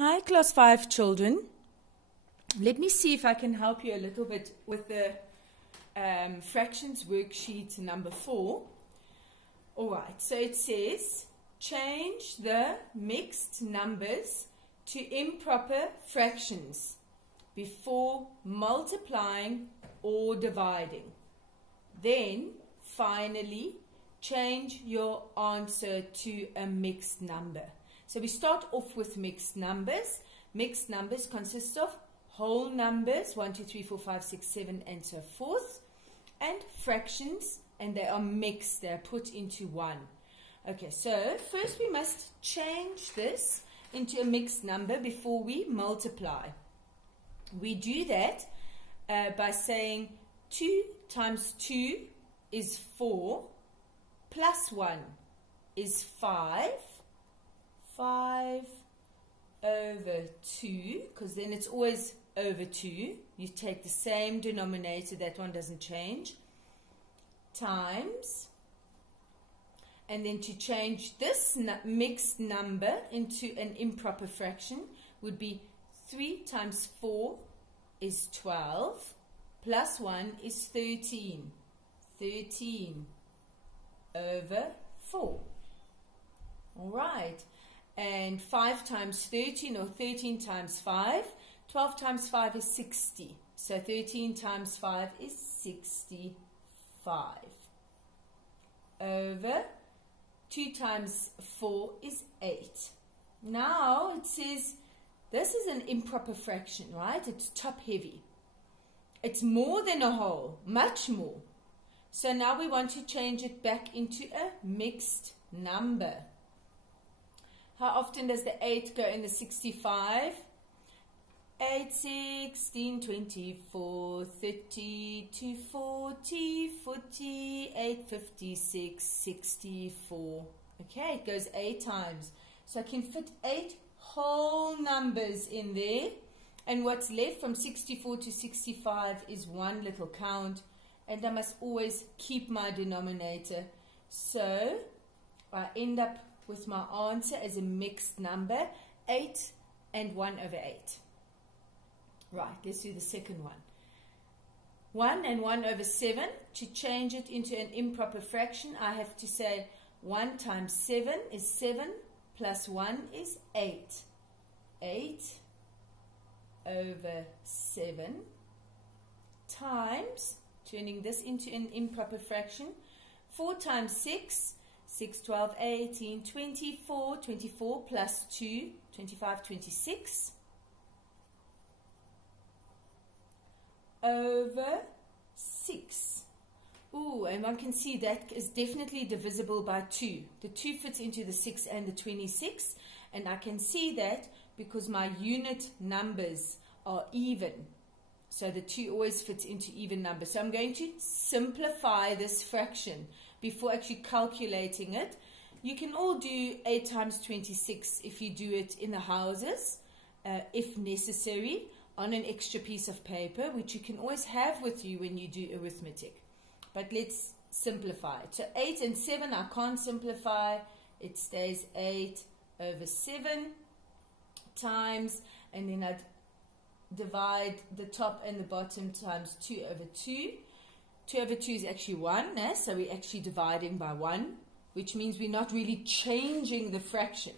Hi, Class 5 children. Let me see if I can help you a little bit with the Fractions Worksheet number 4. Alright, so it says, change the mixed numbers to improper fractions before multiplying or dividing. Then, finally, change your answer to a mixed number. So we start off with mixed numbers. Mixed numbers consist of whole numbers, 1, 2, 3, 4, 5, 6, 7, and so forth, and fractions, and they are mixed, they are put into one. Okay, so first we must change this into a mixed number before we multiply. We do that by saying 2 times 2 is 4, plus 1 is 5. 5 over 2, because then it's always over 2. You take the same denominator, that one doesn't change, times, and then to change this mixed number into an improper fraction would be 3 times 4 is 12, plus 1 is 13. 13 over 4. All right. And 5 times 13, or 13 times 5, 12 times 5 is 60. So 13 times 5 is 65. Over 2 times 4 is 8. Now it says this is an improper fraction, right? It's top heavy. It's more than a whole, much more. So now we want to change it back into a mixed number. How often does the 8 go in the 65? 8, 16, 24, 32, 40, 48, 56, 64. Okay, it goes 8 times. So I can fit 8 whole numbers in there. And what's left from 64 to 65 is one little count. And I must always keep my denominator. So I end up with my answer as a mixed number, 8 and 1 over 8. Right, let's do the second one. 1 and 1 over 7. To change it into an improper fraction, I have to say 1 times 7 is 7, plus 1 is 8. 8 over 7 times, turning this into an improper fraction, 4 times 6, 6, 12, 18, 24, 24 plus 2, 25, 26, over 6. Ooh, and one can see that is definitely divisible by 2. The 2 fits into the 6 and the 26, and I can see that because my unit numbers are even. So the 2 always fits into even numbers. So I'm going to simplify this fraction before actually calculating it. You can all do 8 times 26 if you do it in the houses, if necessary, on an extra piece of paper, which you can always have with you when you do arithmetic. But let's simplify it. So 8 and 7 I can't simplify. It stays 8 over 7 times, and then I'd divide the top and the bottom times 2 over 2. 2 over 2 is actually 1, so we're actually dividing by 1, which means we're not really changing the fraction.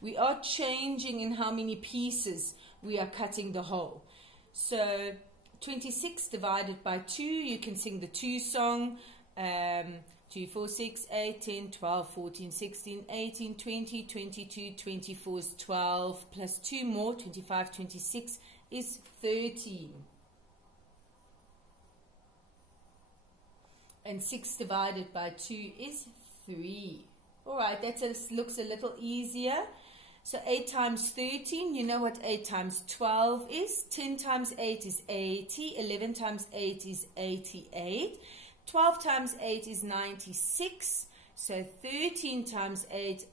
We are changing in how many pieces we are cutting the whole. So 26 divided by 2, you can sing the 2 song. 2, 4, 6, 8, 10, 12, 14, 16, 18, 20, 22, 24 is 12, plus 2 more, 25, 26 is 13. And 6 divided by 2 is 3. Alright, that looks a little easier. So 8 times 13, you know what 8 times 12 is. 10 times 8 is 80. 11 times 8 is 88. 12 times 8 is 96. So 13 times 8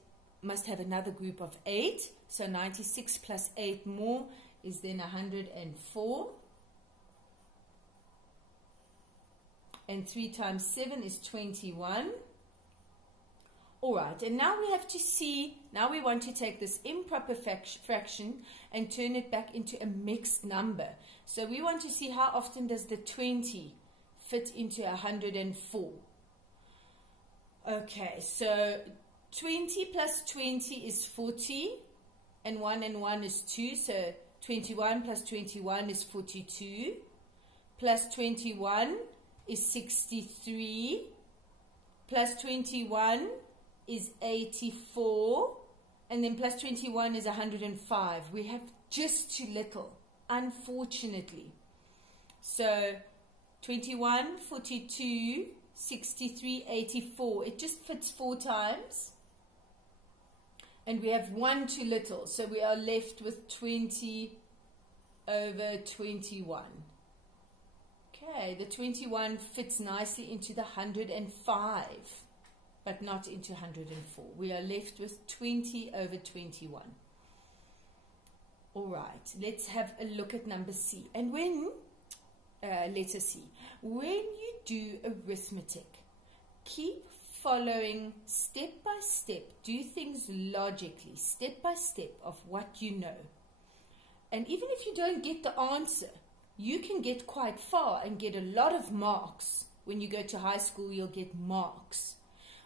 must have another group of 8. So 96 plus 8 more is then 104. And 3 times 7 is 21. All right, and now we have to see, now we want to take this improper fraction and turn it back into a mixed number. So we want to see how often does the 20 fit into 104. Okay, so 20 plus 20 is 40, and 1 is 2, so 21 plus 21 is 42, plus 21 is 63, plus 21 is 84, and then plus 21 is 105. We have just too little, unfortunately. So 21, 42, 63, 84. It just fits 4 times. And we have 1 too little. So we are left with 20 over 21. Okay, the 21 fits nicely into the 105. But not into 104. We are left with 20 over 21. All right, let's have a look at number C. And when, letter C, when you do arithmetic, keep following step by step. Do things logically, step by step of what you know. And even if you don't get the answer, you can get quite far and get a lot of marks. When you go to high school, you'll get marks.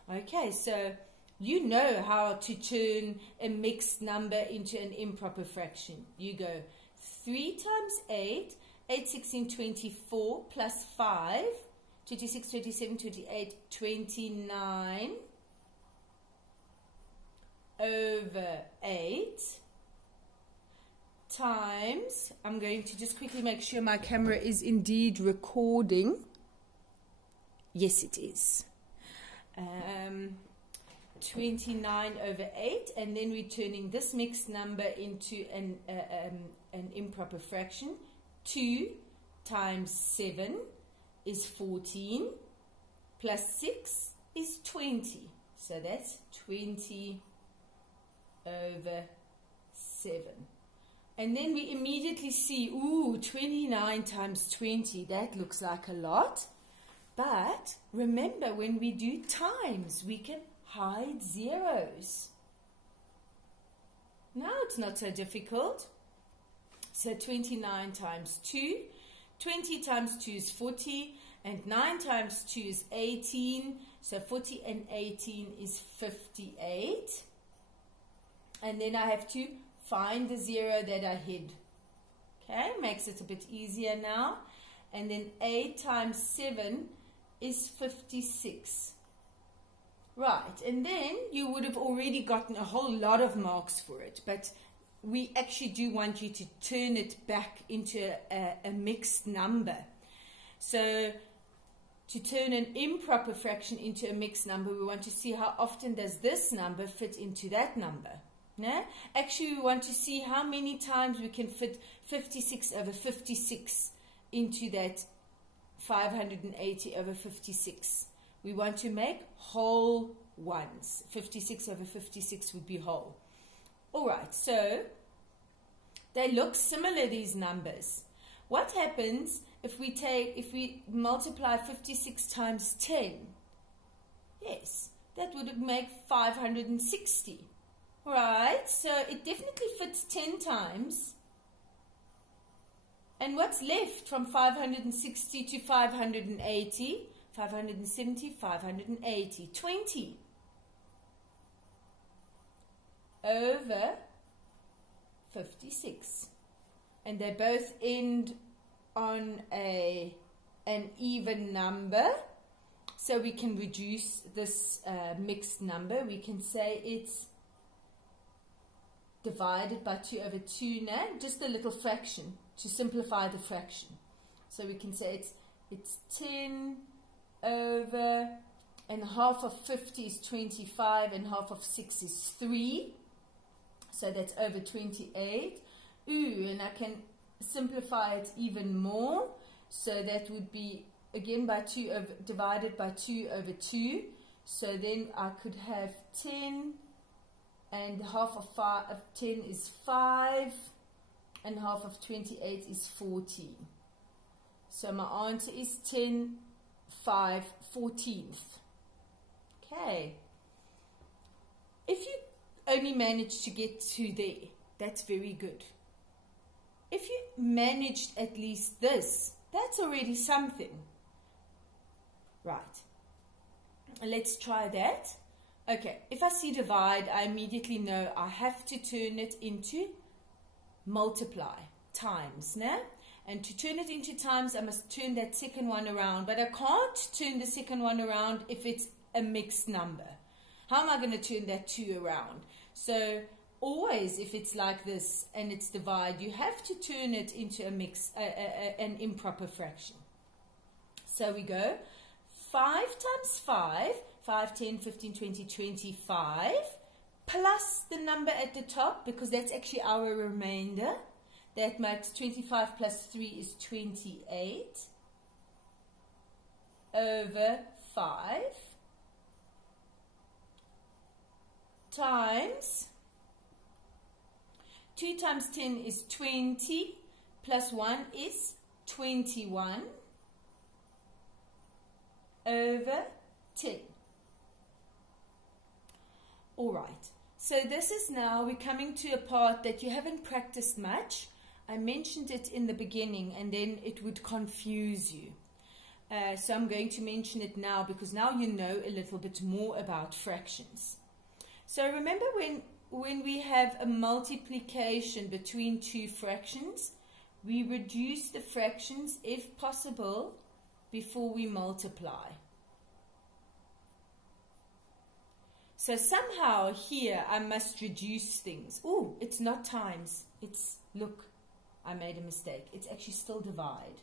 Okay, so you know how to turn a mixed number into an improper fraction. You go 3 times 8, 8, 16, 24, plus 5, 26, 27, 28, 29, over 8, times, I'm going to just quickly make sure my camera is indeed recording. Yes, it is. 29 over 8, and then we're turning this mixed number into an improper fraction. 2 times 7 is 14, plus 6 is 20. So that's 20 over 7. And then we immediately see, ooh, 29 times 20, that looks like a lot. But remember, when we do times, we can hide zeros. Now it's not so difficult. So 29 times 2. 20 times 2 is 40. And 9 times 2 is 18. So 40 and 18 is 58. And then I have to find the 0 that I hid. Okay, makes it a bit easier now. And then 8 times 7 is 56. Right, and then you would have already gotten a whole lot of marks for it, but we actually do want you to turn it back into a mixed number. So to turn an improper fraction into a mixed number, we want to see how often does this number fit into that number. No? Actually, we want to see how many times we can fit 56 over 56 into that 580 over 56. We want to make whole ones. 56 over 56 would be whole. All right, so they look similar, these numbers. What happens if we multiply 56 times 10? Yes, that would make 560. Right, so it definitely fits 10 times. And what's left from 560 to 580? 570, 580. 20 over 56. And they both end on an even number. So we can reduce this mixed number. We can say it's divided by 2 over 2 now, just a little fraction to simplify the fraction. So we can say it's 10 over, and half of 50 is 25, and half of 6 is 3. So that's over 28. Ooh, and I can simplify it even more. So that would be, again, by 2 over, divided by 2 over 2. So then I could have 10, and half of 10 is 5, and half of 28 is 14. So my answer is 10, 5, 14th. Okay. If you only manage to get to there, that's very good. If you managed at least this, that's already something. Right. Let's try that. Okay, if I see divide, I immediately know I have to turn it into multiply, times, no? And to turn it into times, I must turn that second one around. But I can't turn the second one around if it's a mixed number. How am I going to turn that 2 around? So always, if it's like this and it's divide, you have to turn it into a an improper fraction. So we go 5 times 5, 5, 10, 15, 20, 25, plus the number at the top, because that's actually our remainder. That makes 25 plus 3 is 28 over 5 times 2 times 10 is 20 plus 1 is 21 over 10. All right, so this is now, we're coming to a part that you haven't practiced much. I mentioned it in the beginning and then it would confuse you. So I'm going to mention it now because now you know a little bit more about fractions. So remember when we have a multiplication between two fractions, we reduce the fractions if possible before we multiply. So somehow here I must reduce things. Oh, it's not times. It's, look, I made a mistake. It's actually still divide.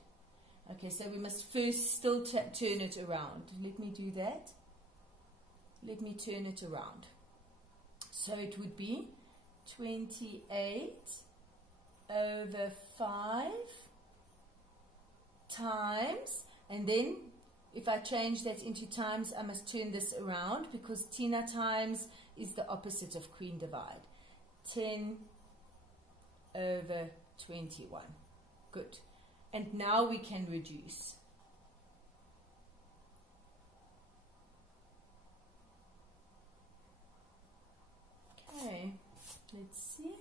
Okay, so we must first still turn it around. Let me do that. Let me turn it around. So it would be 28 over 5 times, and then if I change that into times, I must turn this around because Tina times is the opposite of Queen divide. 10 over 21. Good. And now we can reduce. Okay, let's see.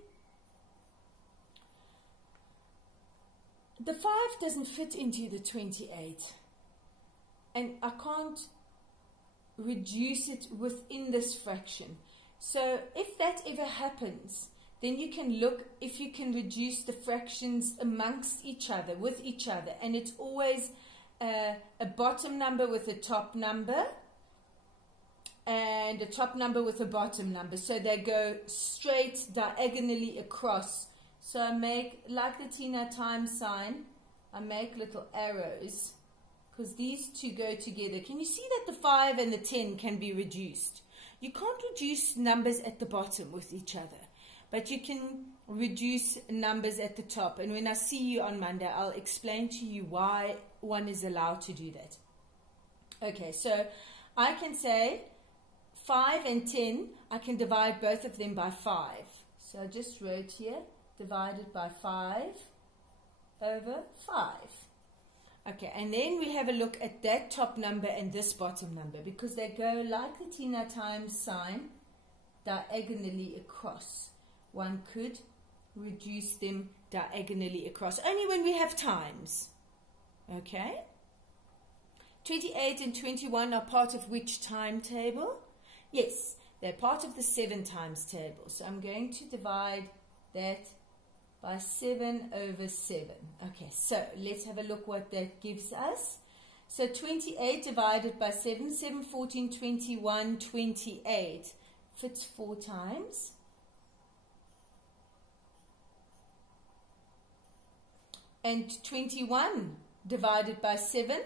The 5 doesn't fit into the 28. And I can't reduce it within this fraction. So if that ever happens, then you can look if you can reduce the fractions amongst each other, with each other. And it's always a bottom number with a top number and a top number with a bottom number. So they go straight diagonally across. So I make, like the Tina times sign, I make little arrows because these two go together. Can you see that the 5 and the 10 can be reduced? You can't reduce numbers at the bottom with each other, but you can reduce numbers at the top. And when I see you on Monday, I'll explain to you why one is allowed to do that. Okay, so I can say 5 and 10, I can divide both of them by 5. So I just wrote here, divided by 5 over 5. Okay, and then we have a look at that top number and this bottom number because they go like the Tina times sign diagonally across. One could reduce them diagonally across, only when we have times. Okay? 28 and 21 are part of which timetable? Yes, they're part of the 7 times table. So I'm going to divide that by 7 over 7. Okay, so let's have a look what that gives us. So 28 divided by 7, 7, 14, 21, 28 fits 4 times. And 21 divided by 7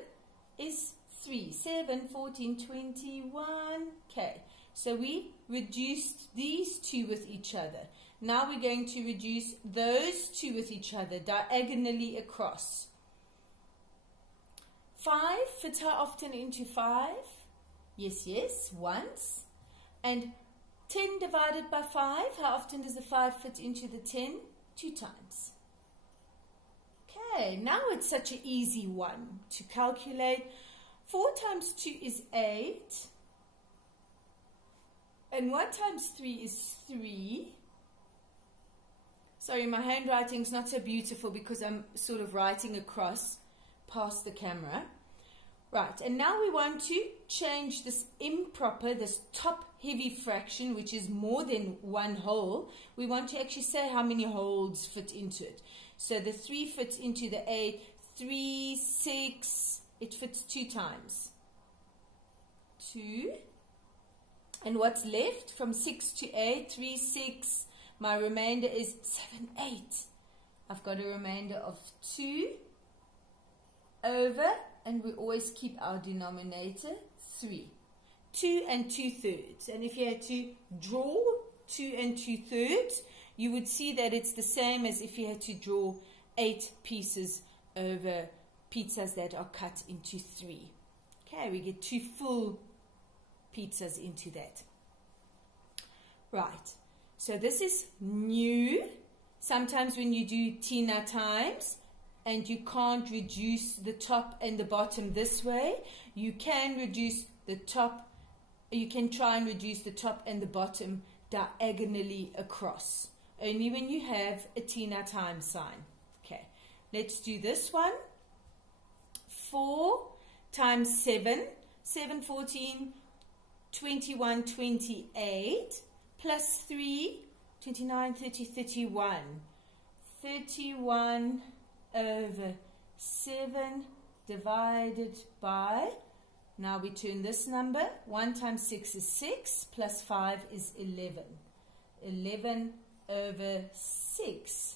is 3. 7, 14, 21. Okay, so we reduced these two with each other. Now we're going to reduce those two with each other diagonally across. 5 fits how often into 5? Yes, yes, once. And 10 divided by 5, how often does the 5 fit into the 10? 2 times. Okay, now it's such an easy one to calculate. 4 times 2 is 8. And 1 times 3 is 3. Sorry, my handwriting's not so beautiful because I'm sort of writing across past the camera. Right, and now we want to change this improper, this top heavy fraction, which is more than 1 whole. We want to actually say how many wholes fit into it. So the 3 fits into the 8, 3, 6, it fits 2 times. 2. And what's left from 6 to 8? 3, 6. My remainder is 7, 8. I've got a remainder of 2 over, and we always keep our denominator 3. 2 and 2/3. And if you had to draw 2 and 2/3, you would see that it's the same as if you had to draw 8 pieces over pizzas that are cut into 3. Okay, we get 2 full pizzas into that. Right, so this is new. Sometimes when you do Tina times and you can't reduce the top and the bottom this way, you can reduce the top, you can try and reduce the top and the bottom diagonally across. Only when you have a Tina times sign. Okay, let's do this one. 4 times 7, 7, 14, 21, 28, plus 3, 29, 30, 31. 31 over 7 divided by, now we turn this number, 1 times 6 is 6, plus 5 is 11. 11 over 6.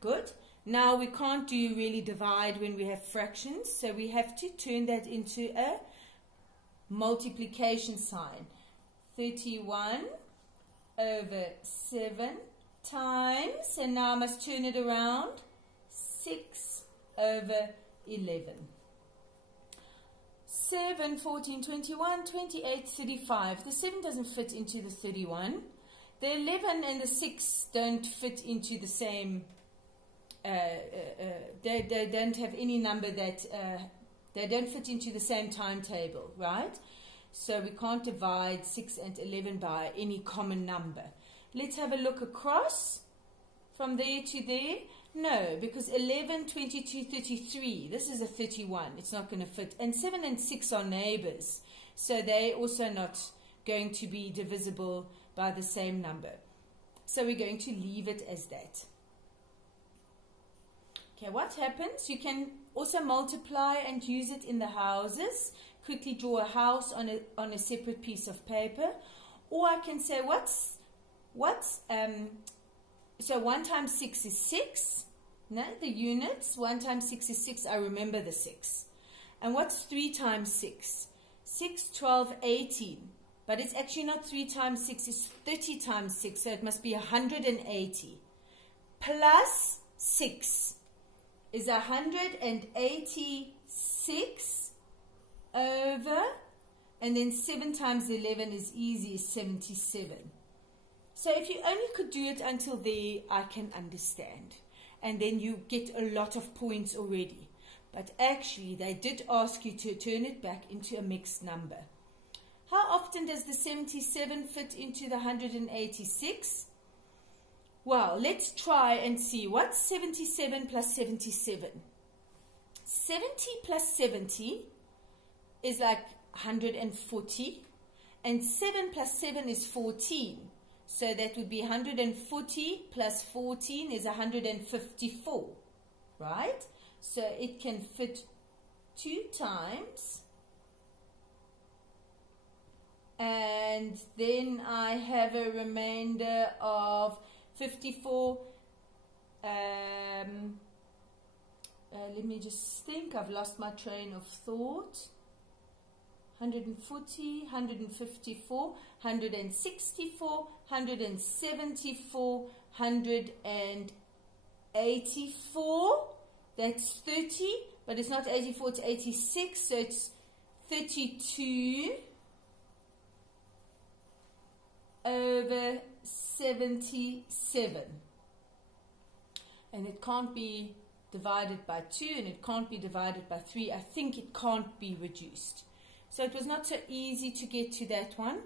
Good. Now we can't do really divide when we have fractions, so we have to turn that into a multiplication sign. 31 over 7 times, and now I must turn it around, 6 over 11. 7, 14, 21, 28, 35. The 7 doesn't fit into the 31. The 11 and the 6 don't fit into the same, they don't have any number that, they don't fit into the same timetable, right? So we can't divide 6 and 11 by any common number. Let's have a look across from there to there. No, because 11, 22, 33, this is a 31. It's not going to fit. And 7 and 6 are neighbors, so they're also not going to be divisible by the same number. So we're going to leave it as that. Okay, what happens? You can also multiply and use it in the houses. Quickly draw a house on a separate piece of paper. Or I can say, so 1 times 6 is 6. No, the units, 1 times 6 is 6. I remember the 6. And what's 3 times 6? 6, 12, 18. But it's actually not 3 times 6, it's 30 times 6. So it must be 180. Plus 6 is 186 over, and then 7 times 11 is easy, is 77. So if you only could do it until there, I can understand. And then you get a lot of points already. But actually, they did ask you to turn it back into a mixed number. How often does the 77 fit into the 186? Well, let's try and see. What's 77 plus 77? 70 plus 70 is like 140. And 7 plus 7 is 14. So that would be 140 plus 14 is 154. Right? So it can fit 2 times. And then I have a remainder of 54. Let me just think. I've lost my train of thought. 140, 154, 164, 174, 184. That's 30, but it's not 84, it's 86, so it's 32 over 77. And it can't be divided by 2, and it can't be divided by 3. I think it can't be reduced. So it was not so easy to get to that one.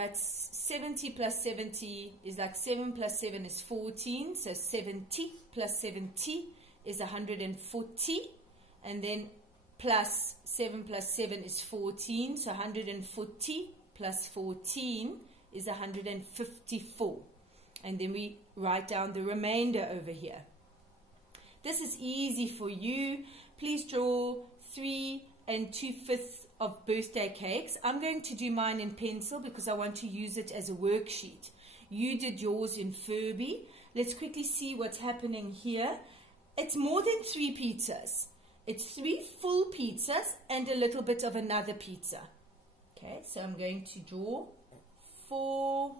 but 70 plus 70 is like 7 plus 7 is 14, so 70 plus 70 is 140, and then plus 7 plus 7 is 14, so 140 plus 14 is 154, and then we write down the remainder over here. This is easy for you. Please draw 3 2/5 of birthday cakes. I'm going to do mine in pencil because I want to use it as a worksheet. You did yours in Furby. Let's quickly see what's happening here. It's more than 3 pizzas. It's 3 full pizzas and a little bit of another pizza. Okay, so I'm going to draw 4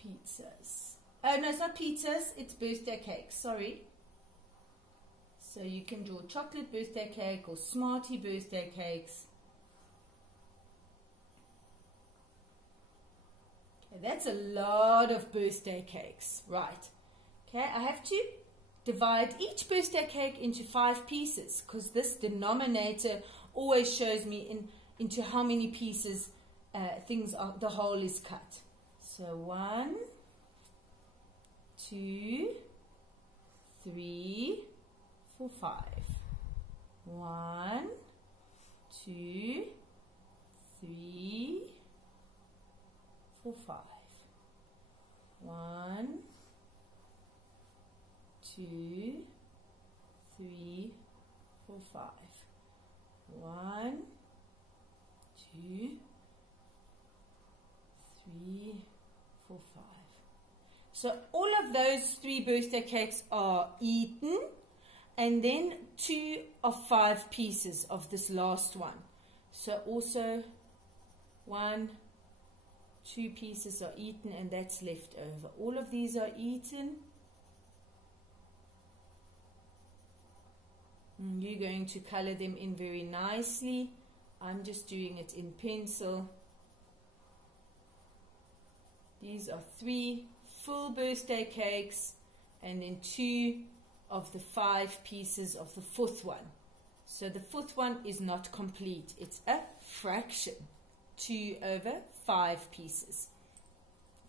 pizzas. Oh, no, it's not pizzas, it's birthday cakes, sorry. So you can draw chocolate birthday cake or Smartie birthday cakes. Okay, that's a lot of birthday cakes, right? Okay, I have to divide each birthday cake into 5 pieces because this denominator always shows me into how many pieces the whole is cut. So 1, 2, 3, 4, 5. 1, 2, 3, 4, 5. 1, 2, 3, 4, 5. 1, 2, 3, 4, 5. So all of those 3 birthday cakes are eaten, and then 2 of 5 pieces of this last one. So also 1, 2 pieces are eaten, and that's left over. All of these are eaten. And you're going to color them in very nicely. I'm just doing it in pencil. These are 3 full birthday cakes, and then 2 of the 5 pieces of the 4th one. So the 4th one is not complete. It's a fraction. 2 over 5 pieces.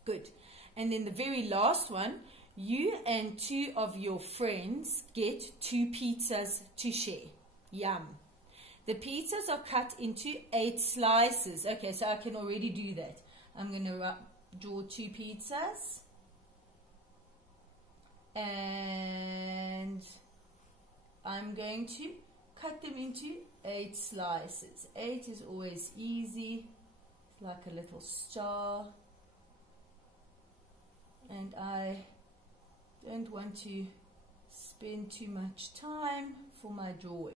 Good. And then the very last one, you and 2 of your friends get 2 pizzas to share. Yum. The pizzas are cut into 8 slices. Okay, so I can already do that. I'm going to draw 2 pizzas. And I'm going to cut them into 8 slices. 8 is always easy. It's like a little star. And I don't want to spend too much time for my drawing.